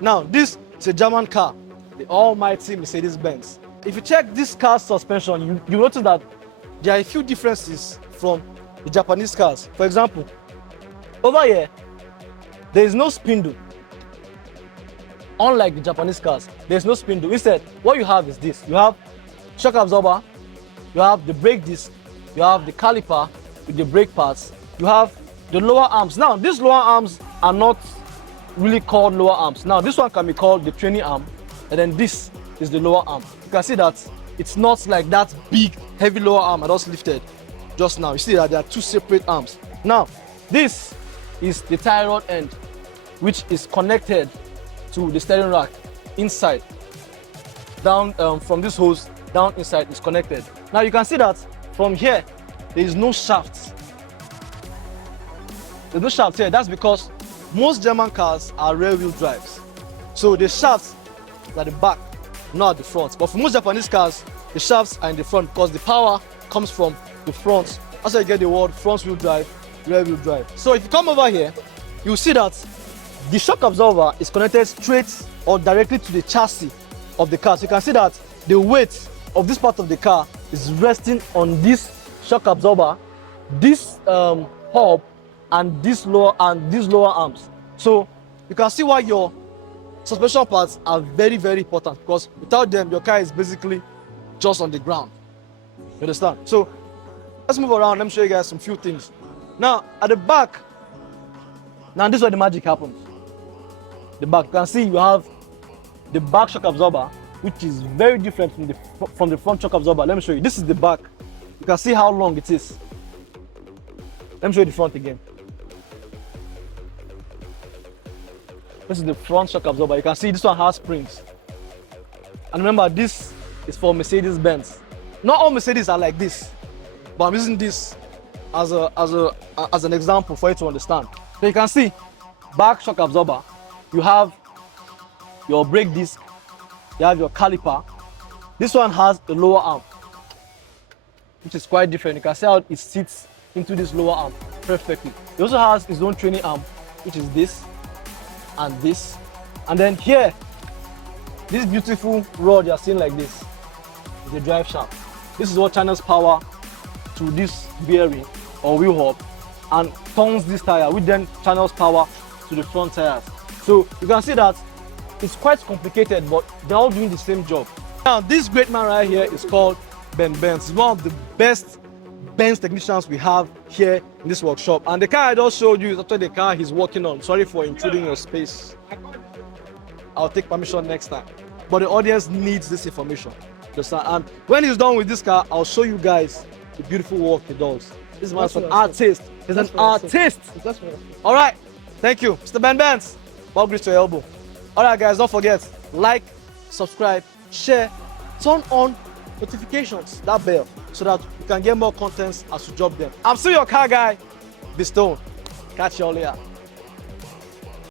Now, this is a German car, the almighty Mercedes-Benz. If you check this car's suspension, you notice that there are a few differences from the Japanese cars. For example, over here, there is no spindle. Unlike the Japanese cars, there is no spindle. Instead, what you have is this. You have shock absorber, you have the brake disc, you have the caliper with the brake pads, you have the lower arms. Now, these lower arms are not really called lower arms. Now, this one can be called the training arm, and then this is the lower arm. You can see that it's not like that big, heavy lower arm I just lifted just now. You see that there are two separate arms. Now, this is the tie rod end, which is connected to the steering rack inside. Down from this hose, down inside is connected. Now, you can see that from here, there is no shaft. There's no shaft here. That's because most German cars are rear-wheel drives. So the shafts are at the back, not at the front. But for most Japanese cars, the shafts are in the front because the power comes from the front. That's how you get the word front-wheel drive, rear-wheel drive. So if you come over here, you'll see that the shock absorber is connected straight or directly to the chassis of the car. So you can see that the weight of this part of the car is resting on this shock absorber, this hub, and these lower arms. So you can see why your suspension parts are very, very important, because without them, your car is basically just on the ground. You understand? So let's move around. Let me show you guys some few things. Now, at the back, now this is where the magic happens. The back, you can see you have the back shock absorber, which is very different from the front shock absorber. Let me show you. This is the back. You can see how long it is. Let me show you the front again. This is the front shock absorber. You can see this one has springs. And remember, this is for Mercedes-Benz. Not all Mercedes are like this, but I'm using this as an example for you to understand. So you can see, back shock absorber, you have your brake disc, you have your caliper. This one has a lower arm, which is quite different. You can see how it sits into this lower arm perfectly. It also has its own training arm, which is this and this. And then here, this beautiful rod you're seeing like this is the drive shaft. This is what channels power to this bearing or wheel hub and turns this tire, which then channels power to the front tires. So you can see that it's quite complicated, but they're all doing the same job. Now, this great man right here is called Ben Benz. He's one of the best Benz technicians we have here in this workshop. And the car I just showed you is actually the car he's working on. Sorry for intruding your space. I'll take permission next time. But the audience needs this information. And when he's done with this car, I'll show you guys the beautiful work he does. This man's an artist. He's an artist. All right. Thank you, Mr. Ben Benz. Ball grease to your elbow. All right, guys, don't forget, like, subscribe, share, turn on notifications, that bell, so that you can get more contents as you drop them. I'm still your car guy, Veestone. Catch you all later.